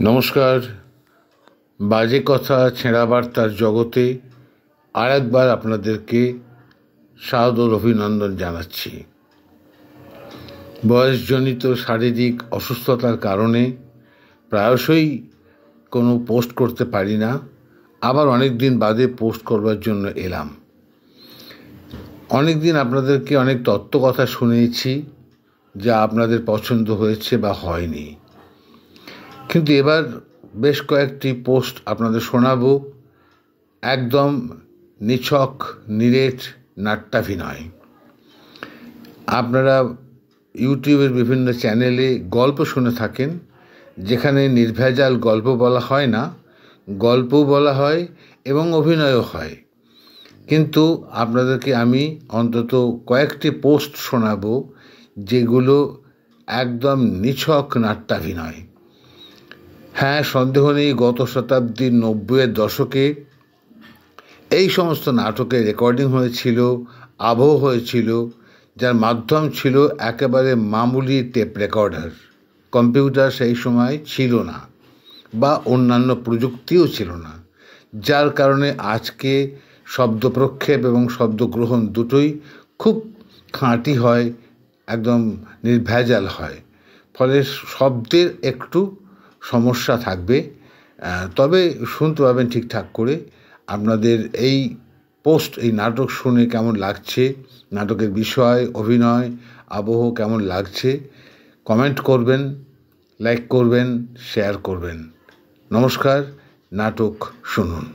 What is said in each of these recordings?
নমস্কার। বাজে কথা ছেঁড়া বার্তার জগতে আর একবার আপনাদেরকে সাদর অভিনন্দন জানাচ্ছি। বয়সজনিত শারীরিক অসুস্থতার কারণে প্রায়শই কোনো পোস্ট করতে পারি না, আবার অনেক দিন বাদে পোস্ট করবার জন্য এলাম। অনেক দিন আপনাদেরকে অনেক তত্ত্ব কথা শুনিয়েছি, যা আপনাদের পছন্দ হয়েছে বা হয়নি, কিন্তু এবার বেশ কয়েকটি পোস্ট আপনাদের শোনাবো, একদম নিছক নিরেট নাট্যাভিনয়। আপনারা ইউটিউবের বিভিন্ন চ্যানেলে গল্প শুনে থাকেন, যেখানে নির্ভেজাল গল্প বলা হয় না, গল্পও বলা হয় এবং অভিনয়ও হয়। কিন্তু আপনাদেরকে আমি অন্তত কয়েকটি পোস্ট শোনাবো যেগুলো একদম নিছক নাট্যাভিনয়। হ্যাঁ, সন্দেহ নেই, গত শতাব্দীর 90-এর দশকে এই সমস্ত নাটকের রেকর্ডিং হয়েছিল, আবহ হয়েছিল, যার মাধ্যম ছিল একেবারে মামুলি টেপ রেকর্ডার। কম্পিউটার সেই সময় ছিল না, বা অন্যান্য প্রযুক্তিও ছিল না, যার কারণে আজকে শব্দ প্রক্ষেপ এবং শব্দ গ্রহণ দুটোই খুব খাঁটি হয়, একদম নির্ভেজাল হয়। ফলে শব্দের একটু সমস্যা থাকবে, তবে শুনতে পাবেন ঠিকঠাক করে। আপনাদের এই পোস্ট, এই নাটক শুনে কেমন লাগছে, নাটকের বিষয়, অভিনয়, আবহ কেমন লাগছে, কমেন্ট করবেন, লাইক করবেন, শেয়ার করবেন। নমস্কার, নাটক শুনুন।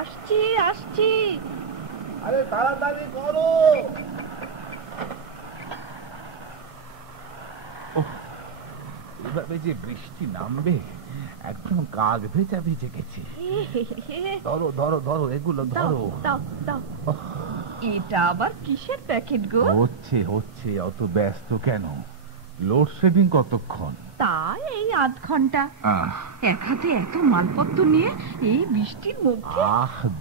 আসছি আসছি, আরে তাড়াতাড়ি করো। এভাবে যে বৃষ্টি নামবে, একদম কাক ভেজা ভিজে গেছি। ধরো ধরো ধরো, এগুলো ধরো। দাও দাও। এটা আবার কিসের প্যাকেট গো? হচ্ছে হচ্ছে, অত ব্যস্ত কেন? লোডশেডিং কতক্ষণ? তা এই আধ ঘন্টা। এক হাতে এত মালপত্র নিয়ে এই বৃষ্টির মধ্যে?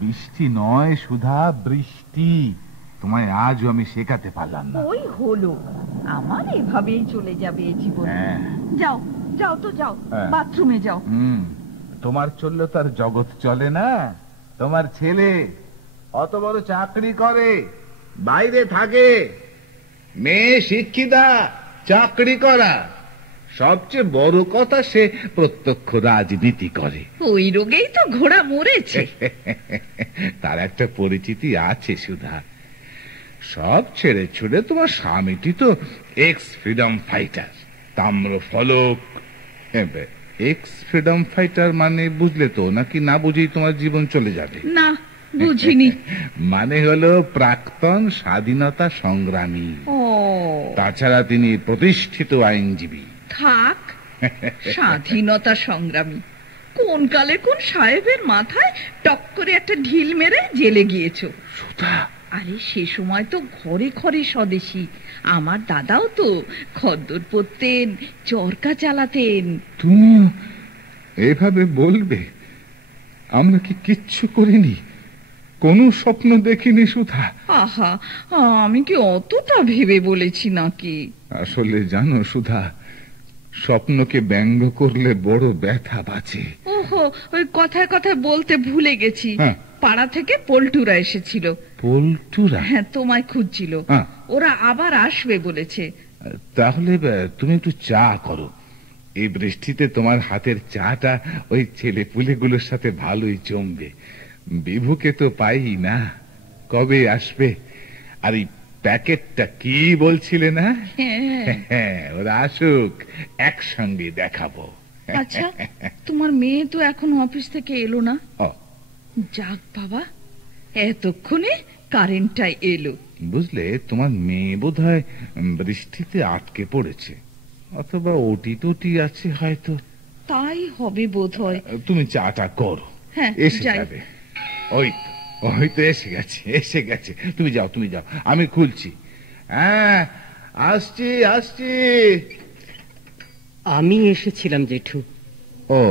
বৃষ্টি নয় সুধা, বৃষ্টি। তোমায় আজও আমি শেখাতে পারলাম না। ওই হলো, আমার এভাবেই চলে যাবে এই জীবন। যাও যাও তো যাও, বাথরুমে যাও। তোমার চললে তার জগৎ চলে না। তোমার ছেলে অত বড় চাকরি করে, বাইরে থাকে, মেয়ে শিক্ষিতা, চাকরি করা, সবচেয়ে বড় কথা সে প্রত্যক্ষ রাজনীতি করে। ওই রোগেই তো ঘোড়া মরেছে। তার একটা পরিচিতি আছে সুধা। সব ছেড়ে ছুড়ে তোমার স্বামীটি তো এক্স ফ্রিডম ফাইটার, তাম্র ফলক। এক্স ফ্রিডম ফাইটার মানে বুঝলে তো, নাকি না বুঝেই তোমার জীবন চলে যাবে? না, বুঝিনি। মানে হলো প্রাক্তন স্বাধীনতা সংগ্রামী। তাছাড়া তিনি প্রতিষ্ঠিত আইনজীবী। থাক, স্বাধীনতা সংগ্রামী কোন কালে কোন সাহেবের মাথায় টক করে একটা ঢিল মেরে জেলে গিয়েছো। আরে সে সময় তো ঘরে ঘরে স্বদেশী। আমার দাদাও তো খদ্দর পরতেন, চরকা চালাতেন। তুমি এভাবে বলবে? আমরা কি কিচ্ছু করিনি, কোনো স্বপ্ন দেখিনি সুধা? আহা, আমি কি অতটা ভেবে বলেছি নাকি? আসলে জানো সুধা, স্বপ্নকে ব্যঙ্গ করলে বড় ব্যথা বাঁচে। ওহো, ওই কথায় কথায় বলতে ভুলে গেছি। পাড়া থেকে পল্টুরা এসেছিল। পল্টুরা? হ্যাঁ, তোমায় খুঁজছিল। ওরা আবার আসবে বলেছে। তাহলে তুমি একটু চা করো। এই বৃষ্টিতে তোমার হাতের চাটা ওই ছেলেপুলেগুলোর সাথে ভালোই জমবে। বিভুকে তো পাই না, কবে আসবে? আর এই প্যাকেটটা কি বলছিলে না? হ্যাঁ, ওরা আসুক, একসঙ্গে দেখাবো। আচ্ছা, তোমার মেয়ে তো এখন অফিস থেকে এলো না? যাক বাবা, এতক্ষণে কারেন্টটা এলো। বুঝলে, তোমার মেয়ে বোধহয় বৃষ্টিতে আটকে পড়েছে, অথবা ওটি টোটি আছে হয়তো। তাই হবে বোধহয়। তুমি চাটা করো। হ্যাঁ, এসে যাই। যাবে। ওই তো এসে গেছে। তুমি যাও, আমি খুলছি। হ্যাঁ, আসছি। আমি এসেছিলাম জেঠু। ও,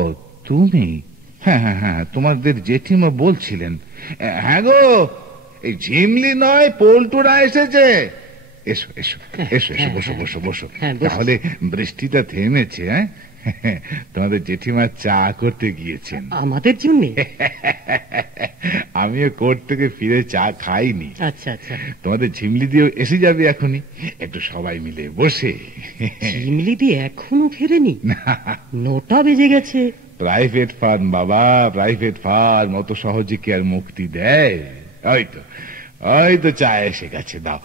তুমি? হ্যাঁ, তোমাদের জেঠিমা বলছিলেন। হ্যাঁ গো, এই ঝিমলি নয়, পল্টুরা এসেছে। এসো, বসো। তাহলে বৃষ্টিটা থেমেছে? হ্যাঁ, তোমাদের জেঠিমা চা করতে গিয়েছেন। আমাদের জন্য? আমিও কোর্ট থেকে ফিরে চা খাইনি। আচ্ছা। তোমাদের ঝিমলি দিয়েও এসে যাবে এখনই, একটু সবাই মিলে বসে। ঝিমলি দিয়ে এখনো ফেরেনি? 9টা বেজে গেছে। প্রাইভেট ফার্ম বাবা, প্রাইভেট ফার্ম অত সহজে কি আর মুক্তি দেয়? ওই তো চা এসে গেছে। দাও,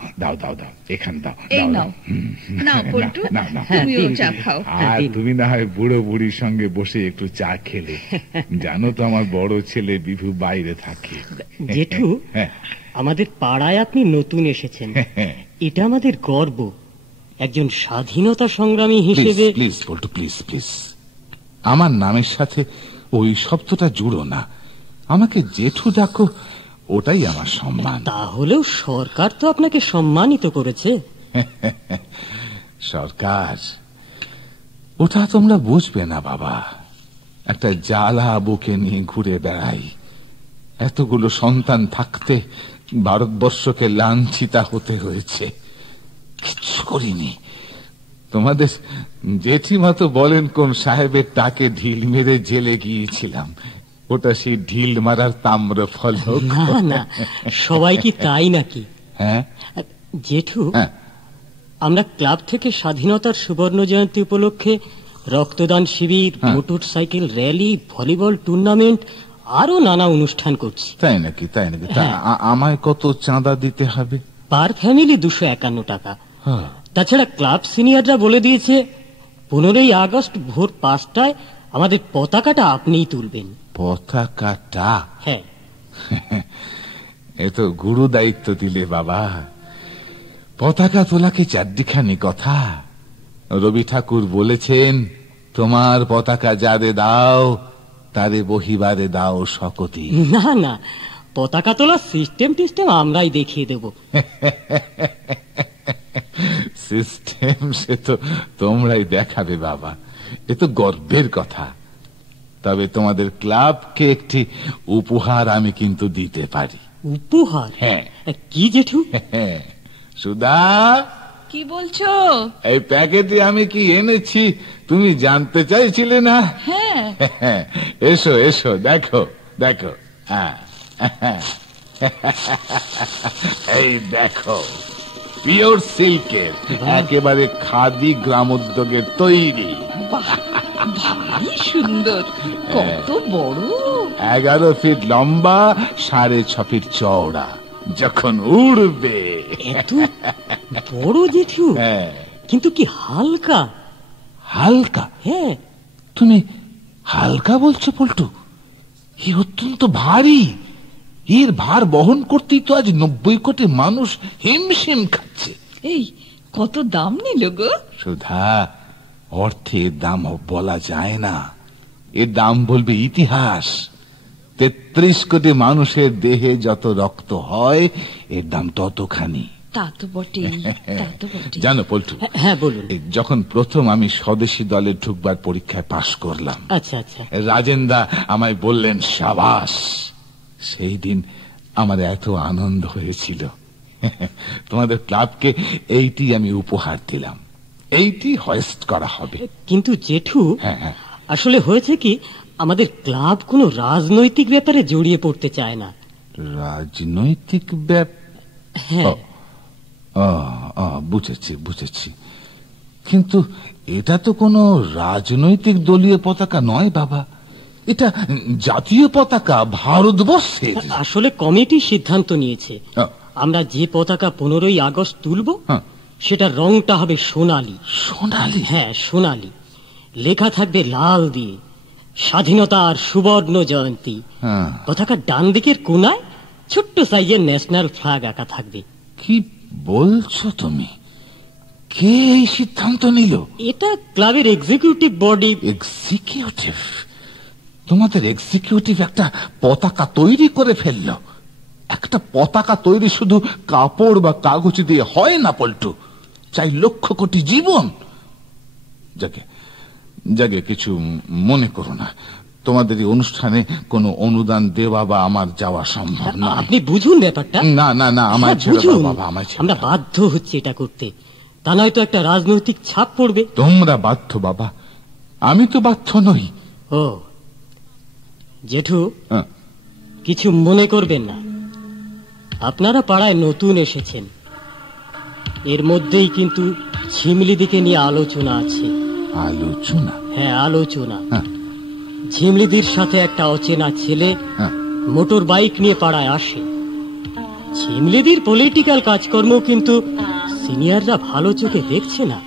এখানে দাও। এই নাও পল্টু, তুমিও চা খাও। আর তুমি না হয় বুড়ো বুড়ির সঙ্গে বসে একটু চা খেলে। জানো তো আমার বড় ছেলে বিভু বাইরে থাকে। জেঠু, আমাদের পাড়ায় আপনি নতুন এসেছেন, এটা আমাদের গর্ব। একজন স্বাধীনতা সংগ্রামী হিসেবে। প্লিজ পল্টু, প্লিজ, আমার নামের সাথে ওই শব্দটা জুড়ো না। আমাকে জেঠু ডাকো, ওটাই আমার সম্মান। তাহলেও সরকার তো আপনাকে সম্মানিত করেছে। সরকার, ওটা তোমরা বুঝবে না বাবা। একটা জ্বালা বুকে নিয়ে ঘুরে বেড়াই। এতগুলো সন্তান থাকতে ভারতবর্ষকে লাঞ্ছিতা হতে হয়েছে। কিচ্ছু করিনি। তোমাদের জেঠিমা তো বলেন কোন সাহেবের টাকে ঢিল মেরে জেলে গিয়েছিলাম। ওটা সেই ঢিল মারার তাম্র ফলক। না, সবাই কি তাই নাকি? হ্যাঁ জেঠু, আমরা ক্লাব থেকে স্বাধীনতার সুবর্ণ জয়ন্তী উপলক্ষে রক্তদান শিবির, motor cycle rally, volleyball tournament আরো নানা অনুষ্ঠান করছি। তাই নাকি? আমায় কত চাঁদা দিতে হবে? পার ফ্যামিলি 251 টাকা। তাছাড়া ক্লাব সিনিয়ররা বলে দিয়েছে 15ই আগস্ট ভোর 5টায় আমাদের পতাকাটা আপনিই তুলবেন। পতাকাটা? হ্যাঁ। এ তো গুরু দায়িত্ব দিলে বাবা। পতাকা তোলা কি চারদিখানি কথা? রবি ঠাকুর বলেছেন, তোমার পতাকা যারে দাও তারে বহিবারে দাও শকতি। না, পতাকা তোলার সিস্টেম আমরাই দেখিয়ে দেব। সিস্টেম সে তো তোমরাই দেখাবে বাবা, এ তো গর্বের কথা। তবে তোমাদের ক্লাবকে একটি উপহার আমি কিন্তু দিতে পারি। উপহার? হ্যাঁ। কি জেঠু? সুধা, কি বলছো? এই প্যাকেটে আমি কি এনেছি তুমি জানতে চাইছিলে না? হ্যাঁ। এসো দেখো। এই দেখো, পিওর সিল্কের, একেবারে খাদি গ্রামোদ্যোগের তৈরি। ভারী সুন্দর। কত বড়! 11 ফিট লম্বা, 6.5 ফিট চওড়া। যখন উড়বে। এত বড় জেঠু? কিন্তু কি হালকা। হালকা? হ্যাঁ। তুমি হালকা বলছো পল্টু? এ অত্যন্ত ভারী। এর ভার বহন করতেই তো আজ 90 কোটি মানুষ হিমশিম খাচ্ছে। এই কত দাম নিল গো? সুধা, অর্থের দাম বলা যায় না, এর দাম বলবে ইতিহাস। 33 কোটি মানুষের দেহে যত রক্ত হয়, এর দাম ততখানি। তা তো বটে। জানো পল্টু? হ্যাঁ বলুন। যখন প্রথম আমি স্বদেশী দলে ঢুকবার পরীক্ষায় পাশ করলাম, আচ্ছা, রাজেন্দা আমায় বললেন সাবাস। সেই দিন আমার এত আনন্দ হয়েছিল। তোমাদের ক্লাবকে এইটি আমি উপহার দিলাম, এইটি হয়েস্ট করা হবে। কিন্তু জেঠু, হ্যাঁ, আসলে হয়েছে কি, আমাদের ক্লাব কোনো রাজনৈতিক ব্যাপারে জড়িয়ে পড়তে চায় না। রাজনৈতিক ব্যাপার? হ্যাঁ। বুঝেছি। কিন্তু এটা তো কোনো রাজনৈতিক দলীয় পতাকা নয় বাবা, এটা জাতীয় পতাকা ভারতবর্ষের। আসলে কমিটি সিদ্ধান্ত নিয়েছে আমরা যে পতাকা 15ই আগস্ট তুলব, সেটা রংটা হবে সোনালী। সোনালী? হ্যাঁ, সোনালী। লেখা থাকবে লাল দিয়ে, স্বাধীনতার সুবর্ণ জয়ন্তী। পতাকার ডান দিকের কোনায় ছোট্ট সাইজের ন্যাশনাল ফ্ল্যাগ আঁকা থাকবে। কি বলছো তুমি? কে এই সিদ্ধান্ত নিল? এটা ক্লাবের এক্সিকিউটিভ বডি। এক্সিকিউটিভ? তোমাদের এক্সিকিউটিভ একটা পতাকা তৈরি করে ফেললো? একটা পতাকা তৈরি শুধু কাপড় বা কাগজ দিয়ে হয় না পল্টু, চাই লক্ষ কোটি জীবন। যাকে যাকে কিছু মনে করো না, তোমাদের এই অনুষ্ঠানে কোনো অনুদান দেওয়া বা আমার যাওয়া সম্ভব না। আপনি বুঝুন ব্যাপারটা। না না না, আমার ছেড়ে দাও বাবা, আমার ছেড়ে দাও। আমরা বাধ্য হচ্ছে এটা করতে, তা নয়তো একটা রাজনৈতিক ছাপ পড়বে। তোমরা বাধ্য বাবা, আমি তো বাধ্য নই। ও জেঠু, কিছু মনে করবেন না, আপনারা পাড়ায় নতুন এসেছেন, এর মধ্যেই কিন্তু ঝিমলি দিকে নিয়ে আলোচনা আছে। আলোচনা? হ্যাঁ, আলোচনা। ঝিমলিদির সাথে একটা অচেনা ছেলে মোটর বাইক নিয়ে পাড়ায় আসে। ঝিমলিদির পলিটিক্যাল কাজকর্ম কিন্তু সিনিয়ররা ভালো চোখে দেখছে না।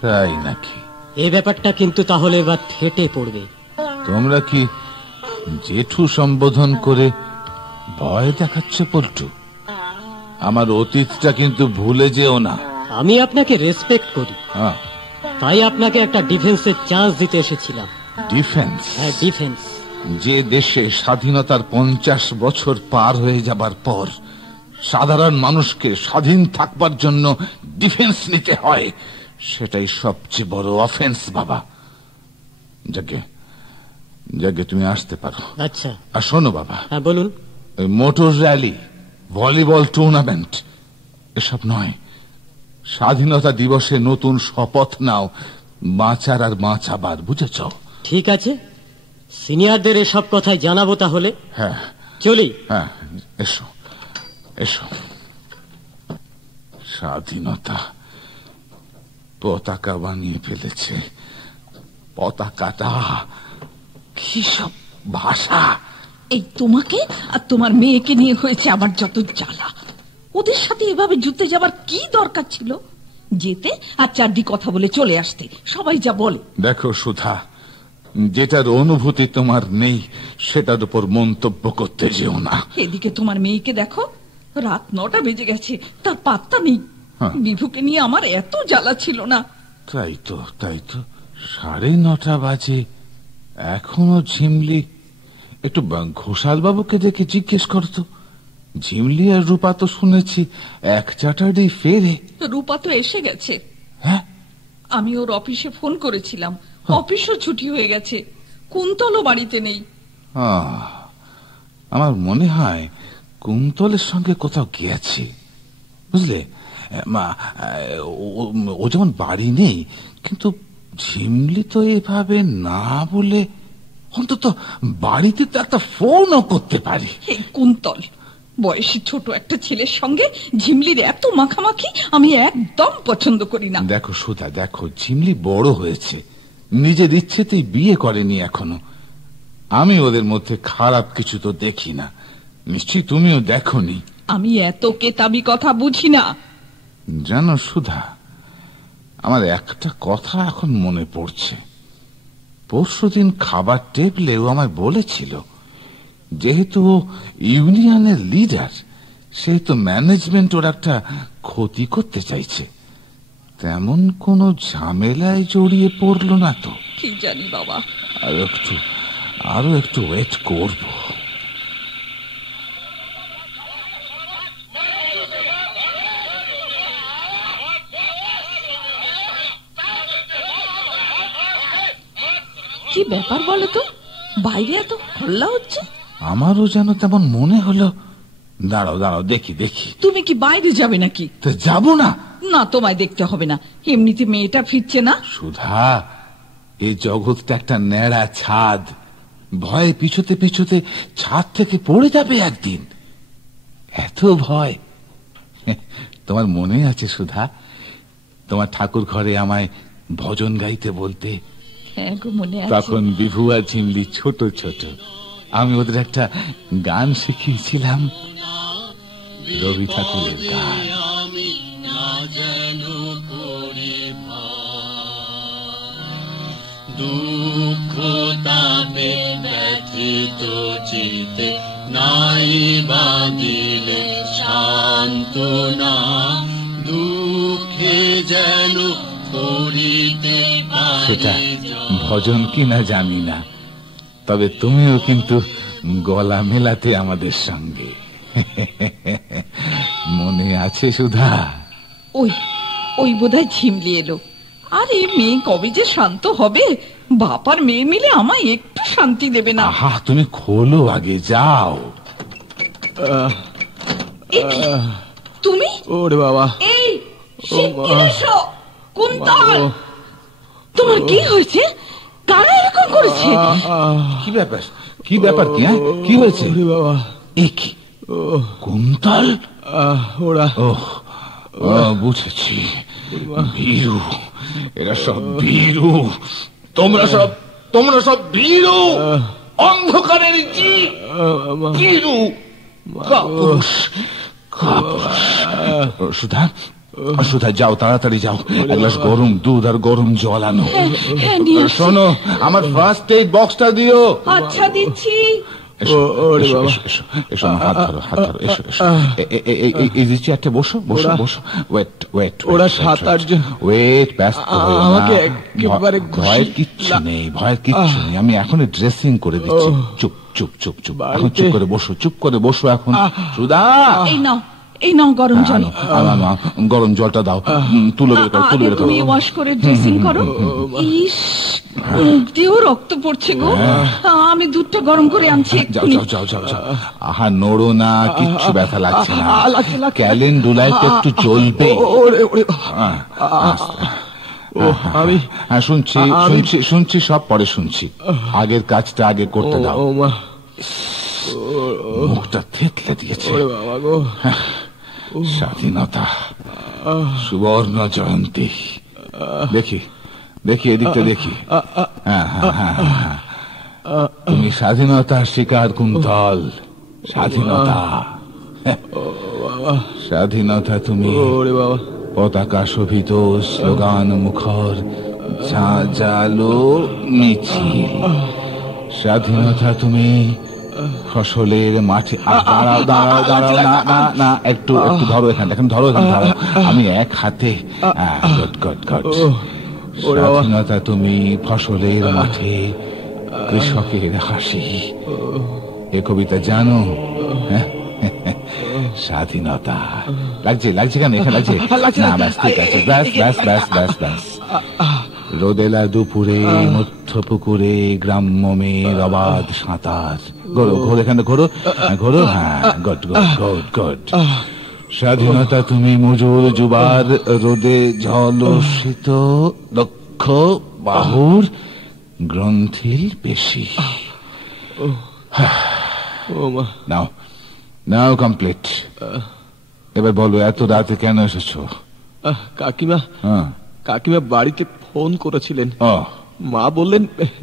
তাই নাকি? এই ব্যাপারটা কিন্তু তাহলে এবার ফেটে পড়বে। তোমরা কি জেঠু সম্বোধন করে ভয় দেখাচ্ছ পল্টু? আমার অতীতটা কিন্তু ভুলে যেও না। আমি আপনাকে রেসপেক্ট করি, তাই আপনাকে একটা ডিফেন্সের চান্স দিতে এসেছিলাম। ডিফেন্স? হ্যাঁ, ডিফেন্স। যে দেশে স্বাধীনতার 50 বছর পার হয়ে যাবার পর সাধারণ মানুষকে স্বাধীন থাকবার জন্য ডিফেন্স নিতে হয়, সেটাই সবচেয়ে বড় অফেন্স বাবা। যাকে তুমি আসতে পারো। আচ্ছা। আর শোনো বাবা। হ্যাঁ বলুন। ওই মোটর র্যালি, ভলিবল টুর্নামেন্ট এসব নয়। স্বাধীনতা দিবসে নতুন শপথ নাও, বাঁচার আর বাঁচাবার, বুঝেছ? ঠিক আছে, সিনিয়রদের এসব কথাই জানাবো তাহলে। হ্যাঁ চলি। হ্যাঁ, এসো এসো। স্বাধীনতা পতাকা বানিয়ে ফেলেছে। পতাকাটা কি সব ভাষা! এই তোমাকে আর তোমার মেয়েকে নিয়ে হয়েছে আমার যত জ্বালা। ওদের সাথে এভাবে যুদ্ধে যাবার কি দরকার ছিল? যেতে আর চারদি কথা বলে চলে আসতে, সবাই যা বলে। দেখো সুধা, যেটার অনুভূতি তোমার নেই সেটার উপর মন্তব্য করতে যেও না। এদিকে তোমার মেয়েকে দেখো, রাত 9টা বেজে গেছে, তার পাত্তা নেই। বিভুকে নিয়ে আমার এত জ্বালা ছিল না। তাই তো 9:30 বাজে, এখনো ঝিমলি। একটু ঘোষাল বাবুকে দেখে জিজ্ঞেস করতো। ঝিমলি আর রূপা তো শুনেছি এক চাটারই ফেরে। রূপা তো এসে গেছে। হ্যাঁ, আমি ওর অফিসে ফোন করেছিলাম, অফিসও ছুটি হয়ে গেছে, কুন্তলও বাড়িতে নেই। আমার মনে হয় কুন্তলের সঙ্গে কোথাও গিয়েছে, বুঝলে মা। ও যেমন বাড়ি নেই, কিন্তু ঝিমলি তো এভাবে না বলে অন্তত বাড়িতে তো একটা ফোনও করতে পারি। এই কুন্তল বয়সী ছোট একটা ছেলের সঙ্গে ঝিমলির এত মাখামাখি আমি একদম পছন্দ করি না। দেখো সুধা, দেখো, ঝিমলি বড় হয়েছে, নিজের ইচ্ছেতেই বিয়ে করেনি এখনো। আমি ওদের মধ্যে খারাপ কিছু তো দেখি না, নিশ্চয়ই তুমিও দেখোনি। আমি এত কেতাবি কথা বুঝি না। জানো সুধা, আমার একটা কথা এখন মনে পড়ছে। পরশুদিন খাবার টেবিলেও আমায় বলেছিল, যেহেতু ইউনিয়নের লিডার, সেহেতু ম্যানেজমেন্ট ওর একটা ক্ষতি করতে চাইছে। তেমন কোনো ঝামেলায় জড়িয়ে পড়লো না তো? কি জানি বাবা, আরো একটু ওয়েট করব। কি ব্যাপার বলো তো, বাইরে এত হল্লা হচ্ছে? আমারও যেন তেমন মনে হলো। দাঁড়াও দেখি। তুমি কি বাইরে যাবে নাকি? যাব না। না, তোমায় দেখতে হবে না, এমনিতে মেয়েটা ফিরছে না। সুধা, এই জগৎটা একটা ন্যাড়া ছাদ, ভয়ে পিছুতে ছাদ থেকে পড়ে যাবে একদিন। এত ভয়! তোমার মনে আছে সুধা, তোমার ঠাকুর ঘরে আমায় ভজন গাইতে বলতে? হ্যাঁ গো, মনে আছে। তখন বিভু আর ঝিমলি ছোট, আমি ওদের একটা গান শিখিয়েছিলাম, রবি ঠাকুরের গান। দুঃখ তাপে ব্যথিত চিতে নাই বাদিলে সান্ত্বনা, দুঃখে যেন করিতে সেটা পারি ভজন কিনা জানি না, তবে তুমিও কিন্তু গলা মেলাতে আমাদের সঙ্গে। মনে আছে সুধা? ওই ওই বোধহয় ঝিমলি এলো। আরে মেয়ে কবে যে শান্ত হবে, বাপার মেয়ে মিলে আমায় একটু শান্তি দেবে না। আহা, তুমি খোলো আগে, যাও। তুমি? ওরে বাবা, এই কুন্তল, তোমার কি হয়েছে? কারা এরকম করেছে? কি ব্যাপার, কি ব্যাপার, কি হয়েছে? ওরে বাবা, কি কুন্তল? ওরা বুঝেছি, ভীরু, এরা সব ভীরু। তোমরা সব ভীরু, অন্ধকারের ভীরু, কাপুরুষ। সুধা, সুধা, যাও, তাড়াতাড়ি যাও, এক গ্লাস গরম দুধ আর গরম জল আনো। শোনো, আমার ফার্স্ট এইড বক্সটা দিও। আচ্ছা, দিচ্ছি। আমি এখনই ড্রেসিং করে দিচ্ছি। চুপ চুপ চুপ চুপ, এখন চুপ করে বসো, চুপ করে বসো এখন। সুধা, এই নাও গরম জল। গরম জলটা দাও, তুলে বের করো, তুলে বের করো। তুমি ওয়াশ করে ড্রেসিং করো। ইস, দেহ রক্ত পড়ছে গো। আমি দুধটা গরম করে আনছি। যাও যাও যাও যাও যাও। আহা, নড়ো না, কিচ্ছু ব্যথা লাগছে না। ক্যালেন্ডুলাইট একটু জ্বলবে। আমি শুনছি শুনছি শুনছি, সব পরে শুনছি। আগের কাজটা আগে করতে দাও। মুখটা থেতলে দিয়েছে। স্বাধীনতা, সুবর্ণ জয়ন্তী। দেখি দেখি, এদিকটা দেখি। তুমি স্বাধীনতার শিকার কুন্তল। স্বাধীনতা, স্বাধীনতা তুমি পতাকা শোভিত স্লোগান মুখর ঝাঁঝালো মিছিল। স্বাধীনতা তুমি ফসলের মাঠে। দাঁড়াও দাঁড়াও দাঁড়াও, না না না, একটু একটু ধরো, এখানে ধরো, এখানে ধরো। আমি এক হাতে। স্বাধীনতা তুমি ফসলের মাঠে কৃষকের হাসি। এ কবিতা জানো? স্বাধীনতা লাগছে, লাগছে কেন? এখানে লাগছে না? ব্যাস, ঠিক আছে, ব্যাস ব্যাস ব্যাস ব্যাস ব্যাস। রোদেলা দুপুরে মধ্য পুকুরে গ্রাম্য মেয়ের অবাধ সাঁতার। ঘোরো ঘোরো, এখানে ঘোরো ঘোরো। হ্যাঁ, গুড গুড গুড গুড। স্বাধীনতা তুমি মজুর যুবার রোদে ঝলসিত দক্ষ বাহুর গ্রন্থির পেশি। নাও নাও, কমপ্লিট। এবার বলো, এত রাতে কেন এসেছো? কাকিমা, কাকিমা বাড়িতে ফোন করেছিলেন। মা বললেন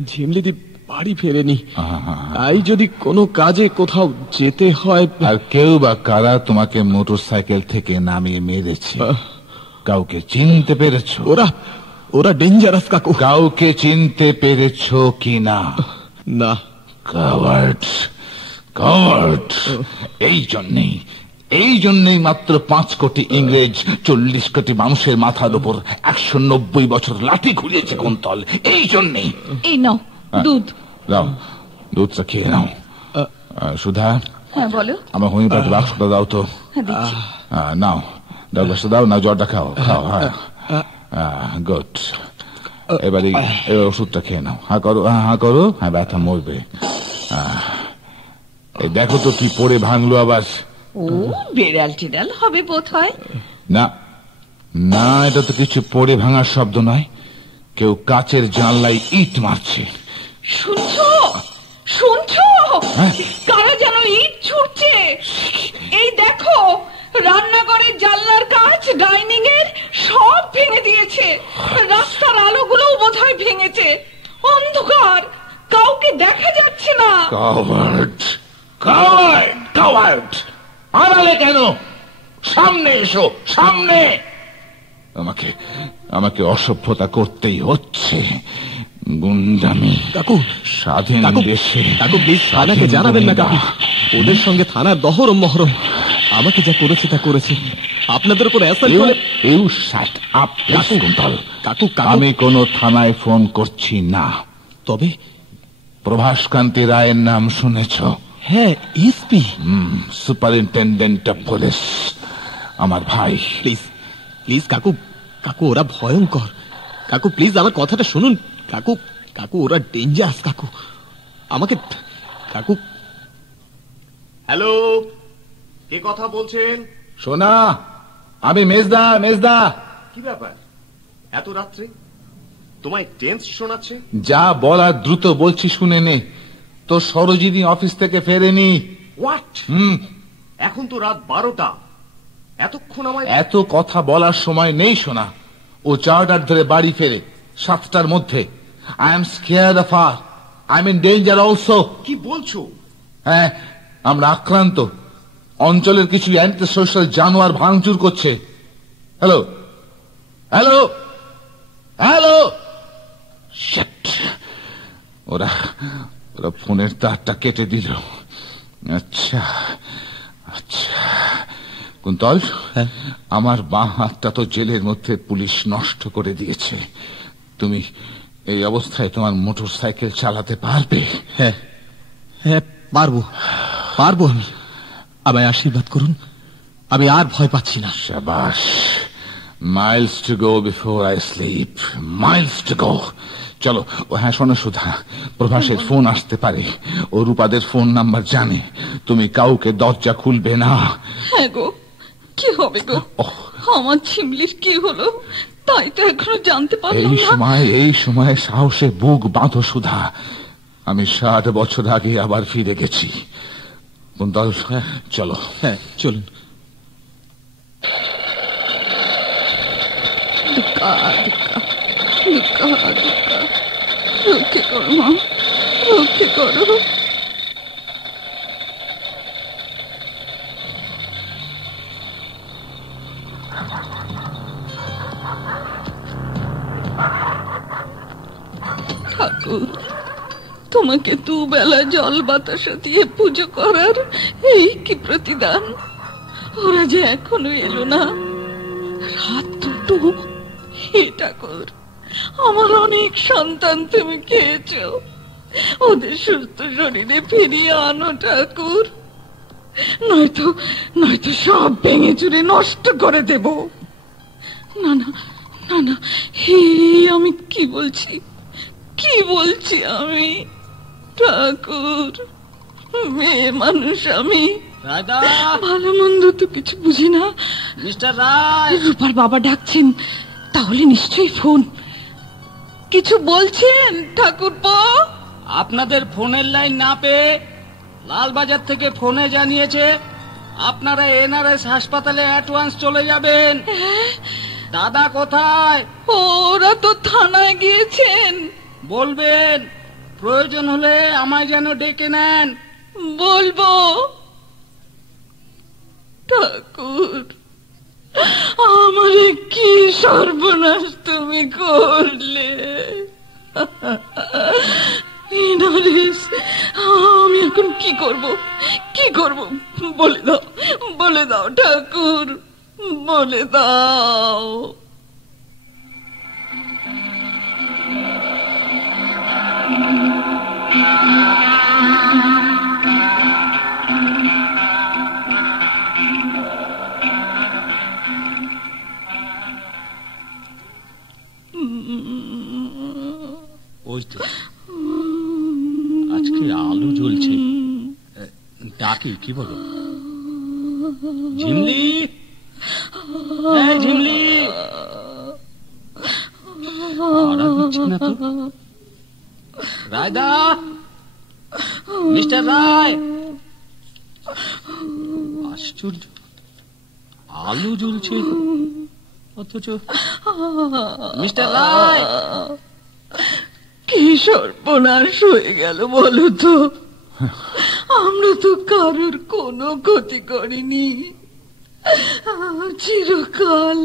ঝিমলিদি বাড়ি ফেরেনি, তাই যদি কোনো কাজে কোথাও যেতে হয়। আর কেউ বা কারা তোমাকে মোটর সাইকেল থেকে নামিয়ে মেরেছে? কাউকে চিনতে পেরেছো? ওরা ডেঞ্জারাস কাকু। কাউকে চিনতে পেরেছো কি না? না। Coward, coward. এই জন্যই মাত্র 5 কোটি ইংরেজ 40 কোটি মানুষের মাথার উপর 190 বছর লাঠি ঘুরিয়েছে কুন্তল। এই জন্যই। এই নাও দুধ। দাও, দুধটা খেয়ে নাও। সুধা, হ্যাঁ বলো। আমার হোমিওপ্যাথি বাক্সটা দাও তো। নাও, দাও বাক্সটা দাও, না জলটা খাও, খাও। হ্যাঁ, গুড। এবার ওষুধটা খেয়ে নাও। হ্যাঁ করো, হ্যাঁ করো। হ্যাঁ, ব্যথা মরবে। দেখো তো কি পড়ে ভাঙলো আবার। ও, বেড়াল টেড়াল হবে বোধ হয়। না না, এটা তো কিছু পড়ে ভাঙার শব্দ নয়। কেউ কাচের জানলায় ইট মারছে। শুনছো? শুনছো? কারা যেন ইট ছুটছে। এই দেখো, রান্নাঘরের জানলার কাঁচ, ডাইনিং এর সব ভেঙে দিয়েছে। রাস্তার আলোগুলো বোধহয় ভেঙেছে। অন্ধকার, কাউকে দেখা যাচ্ছে না। Coward, coward, coward. আড়ালে কেন? সামনে এসো, সামনে। আমাকে অসভ্যতা করতেই হচ্ছে। গুন্ডামি কাকু, স্বাধীন দেশে। কাকু প্লিজ থানাকে জানাবেন না কাকু, ওদের সঙ্গে থানার দহরম মহরম। আমাকে যা করেছে তা করেছে, আপনাদের উপর আমি কোনো থানায় ফোন করছি না। তবে প্রভাসকান্তি রায়ের নাম শুনেছ? হ্যাঁ, এসপি, সুপারিনটেন্ডেন্ট অফ পুলিশ, আমার ভাই। প্লিজ প্লিজ কাকু, কাকু ওরা ভয়ঙ্কর। কাকু প্লিজ আমার কথাটা শুনুন। কাকু, কাকু ওরা ডেঞ্জারাস কাকু। আমাকে কাকু। হ্যালো, কে কথা বলছেন? সোনা, আমি মেজদা। মেজদা, কি ব্যাপার এত রাত্রে? তোমায় টেন্স শোনাচ্ছে। যা বলার দ্রুত বলছি, শুনে নে। তো সরোজিনী অফিস থেকে ফেরেনি। হোয়াট? এখন তো রাত 12টা। এতক্ষণ আমায় এত কথা বলার সময় নেই সোনা। ও 4টার ধরে বাড়ি ফেরে 7টার মধ্যে। I am scared of her. I am in danger also. কি বলছো? হ্যাঁ, আমরা আক্রান্ত। অঞ্চলের কিছু অ্যান্টি সোশ্যাল জানোয়ার ভাঙচুর করছে। হ্যালো হ্যালো হ্যালো, ওরা ওরা ফোনের তারটা কেটে দিল। আচ্ছা আচ্ছা, কুন্তল, আমার বাঁ হাতটা তো জেলের মধ্যে পুলিশ নষ্ট করে দিয়েছে। তুমি এই অবস্থায় তোমার মোটর সাইকেল চালাতে পারবে? হ্যাঁ হ্যাঁ, পারবো পারবো। আমি আমায় আশীর্বাদ করুন, আমি আর ভয় পাচ্ছি না। শাবাশ। Miles to go before I sleep, miles to go. চলো। ও হ্যাঁ, শোনো সুধা, প্রভাসের ফোন আসতে পারে। ও রূপাদের ফোন নাম্বার জানে। তুমি কাউকে দরজা খুলবে না। হ্যাঁ গো, কি হবে গো? আমার ঝিমলির কি হলো তাই তো এখনো জানতে পারলাম না। এই সময় সাহসে বুক বাঁধো সুধা। আমি 60 বছর আগে আবার ফিরে গেছি। কুন্তল, চলো। হ্যাঁ চলুন। রক্ষে করো মা, রক্ষে করো। ঠাকুর, তোমাকে দুবেলা জল বাতাসা দিয়ে পুজো করার এই কি প্রতিদান? ওরা যে এখনো এলো না, রাত 2টো। হে ঠাকুর, আমার অনেক সন্তান তুমি খেয়েছ, ওদের সুস্থ শরীরে ফিরিয়ে আনো ঠাকুর, নয়তো নয়তো সব ভেঙে চুরে নষ্ট করে দেব। না না না না, হে আমি কি বলছি, কি বলছি আমি? ঠাকুর, মেয়ে মানুষ আমি, ভালো মন্দ তো কিছু বুঝি না। মিস্টার রায়, রূপার বাবা ডাকছেন, তাহলে নিশ্চয়ই ফোন। কিছু বলছেন ঠাকুরপো? আপনাদের ফোনের লাইন না পেয়ে লালবাজার থেকে ফোনে জানিয়েছে আপনারা এনআরএস হাসপাতালে অ্যাডভান্স চলে যাবেন। দাদা কোথায়? ওরা তো থানায় গিয়েছেন। বলবেন প্রয়োজন হলে আমায় যেন ডেকে নেন। বলবো। ঠাকুর, আমারে কি সর্বনাশ তুমি করলে! আমি এখন কি করব, কি করব? বলে দাও, বলে দাও ঠাকুর, বলে দাও। ওই তো আজকে আলো জ্বলছে, ডাকি কি বলো? ঝিমলি, ঝিমলি, না তো। রায়দা, মিস্টার রায়, আশ্চর্য, আলো জ্বলছে অথচ মিস্টার রায়। কি সর্বনাশ হয়ে গেল বলো তো? আমরা তো কারোর কোনো ক্ষতি করিনি। চিরকাল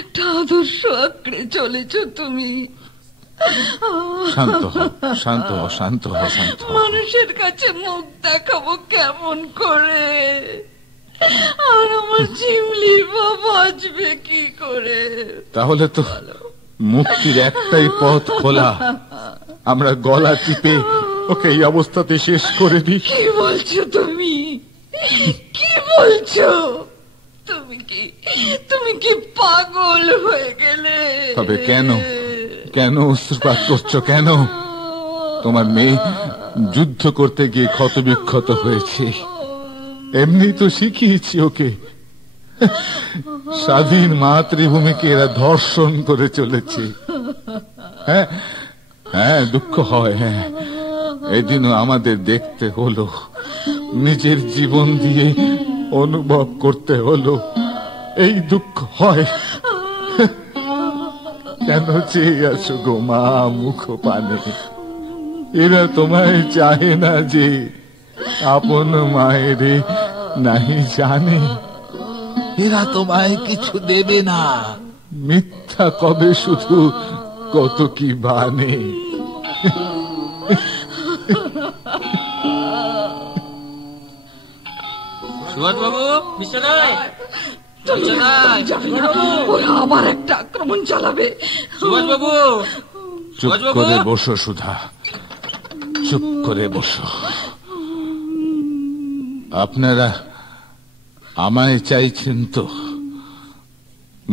একটা আদর্শ আঁকড়ে চলেছ তুমি, শান্ত হও, শান্ত হও, শান্ত হও, শান্ত হও। মানুষের কাছে মুখ দেখাবো কেমন করে, আর আমার ঝিমলির বাবা বাঁচবে কি করে? তাহলে তো মুক্তির একটাই পথ খোলা, আমরা গলা টিপে ওকে এই অবস্থাতে শেষ করে দিই। কি বলছো তুমি? কি বলছো তুমি? কি পাগল হয়ে গেলে? তবে কেন কেন অশ্রুপাত করছো কেন? তোমার মেয়ে যুদ্ধ করতে গিয়ে ক্ষতবিক্ষত হয়েছে, এমনি তো শিখিয়েছি ওকে। স্বাধীন মাতৃভূমিকে এরা ধর্ষণ করে চলেছে। হ্যাঁ হ্যাঁ, দুঃখ হয়। হ্যাঁ, এদিনও আমাদের দেখতে হলো, নিজের জীবন দিয়ে অনুভব করতে হলো, এই দুঃখ হয়। কেন চেয়ে আছো গো মা মুখ পানে? এরা তোমায় চাহে না যে আপন মায়েরে নাহি জানে? এরা তোমায় কিছু দেবে না। মিথ্যা কবে শুধু কত কি বানে। সুভাষবাবু, ওরা আবার একটা আক্রমণ চালাবে। সুভাষবাবু, চুপ করে বসো সুধা, চুপ করে বসো। আপনারা আমায় চাইছেন তো?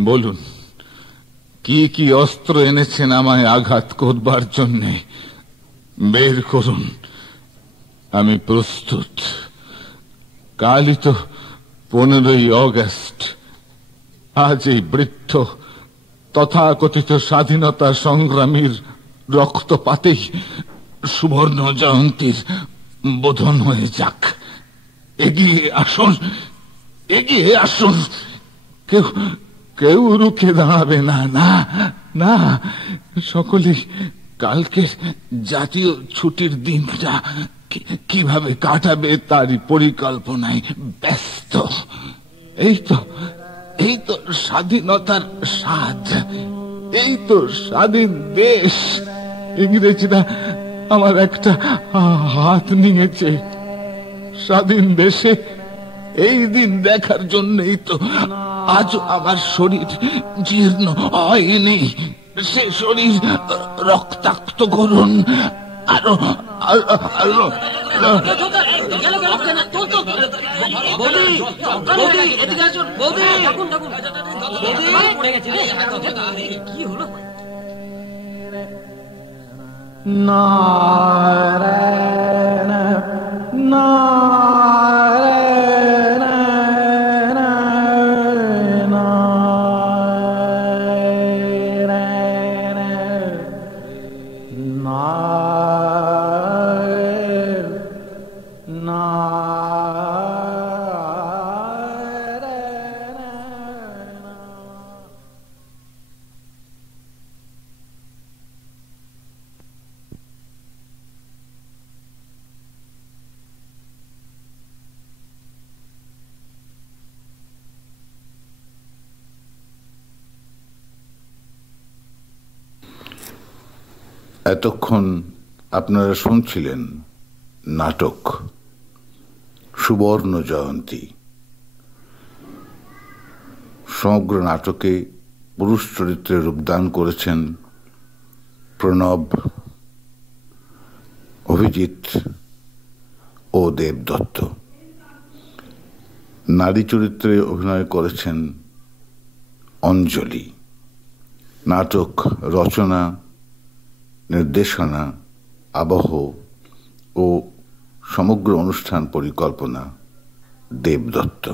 বলুন, কি কি অস্ত্র এনেছেন আমায় আঘাত করবার জন্য? বের করুন, আমি প্রস্তুত। কালই তো 15ই অগস্ট। আজ এই বৃদ্ধ তথাকথিত স্বাধীনতা সংগ্রামীর রক্তপাতেই সুবর্ণ জয়ন্তীর বোধন হয়ে যাক। এগিয়ে আসুন, এগিয়ে আসুন। কেউ রুখে দাঁড়াবে না, না না। সকলে কালকে জাতীয় ছুটির দিনটা কিভাবে কাটাবে তারই পরিকল্পনায় ব্যস্ত। এই তো স্বাধীনতার স্বাদ, এই তো স্বাধীন দেশ। ইংরেজরা আমার একটা হাত নিয়েছে। স্বাধীন দেশে এই দিন দেখার জন্যই তো আজ আমার শরীর জীর্ণ হয়নি। সে শরীর রক্তাক্ত করুন, আরো আরো কি হলো? নারায়ণ নারায়ণ এতক্ষণ আপনারা শুনছিলেন নাটক সুবর্ণ জয়ন্তী। সমগ্র নাটকে পুরুষ চরিত্রে রূপদান করেছেন প্রণব, অভিজিৎ ও দেবদত্ত। নারী চরিত্রে অভিনয় করেছেন অঞ্জলি। নাটক রচনা, নির্দেশনা, আবহ ও সমগ্র অনুষ্ঠান পরিকল্পনা দেবদত্ত।